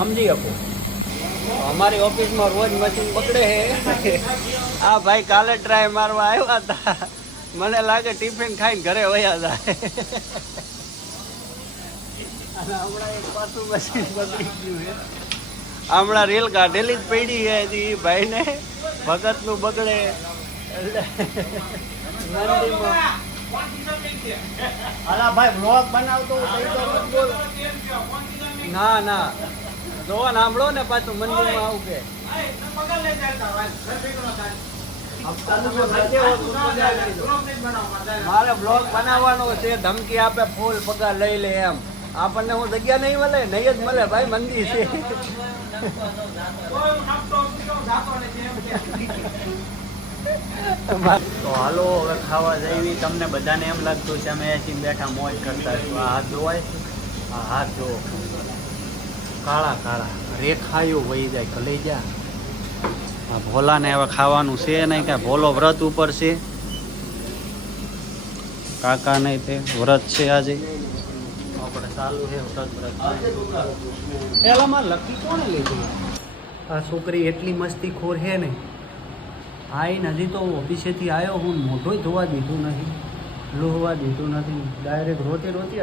સમજી શકો. અમારી ઓફિસમાં રોજ મશીન પકડે છે. આ ભાઈ કાલે ટ્રાય મારવા આવ્યા હતા. મને લાગે ટિફિન ખાઈને ઘરે વયા જાય. અને હમણાં એક પાછું મશીન પકડી ગયું છે. હમણાં રેલ કાઢેલી જ પડી છે એ ભાઈને. ભગતનું બગડે એટલે અલા ભાઈ બ્લોગ બનાવતો બોલ. ના ના જોવો સાંભળો ને પાછું મંદિરમાં આવું કે મારે બ્લોગ બનાવવાનો છે. ધમકી આપે ફૂલ પગાર લઈ લે એમ. આપણને હું જગ્યા નહીં મળે, નહીં જ મળે ભાઈ. મંદિર છે. તો હાલો હવે ખાવા જઈએ. તમને બધાને એમ લાગતું છે અમે એસી બેઠા મોજ કરતા છું. આ હાથ ધોવાય, આ હાથ ધો કાળા કાળા રેખાયો વહી જાય કલેજા. આ ભોલાને હવે ખાવાનું છે નહીં કાંઈ. ભોલો વ્રત ઉપર છે. કાકા નહીં તે વ્રત છે આજે. આપણે ચાલુ છે વ્રત. એલામાં લકી કોણે લીધું? આ છોકરી એટલી મસ્તી ખોર છે ને. આઈને હજી તો ઓફિસેથી આવ્યો હું મોઢું ધોવા દીધું નથી, લોહવા દીધું નથી. ડાયરેક્ટ રોતી રોતી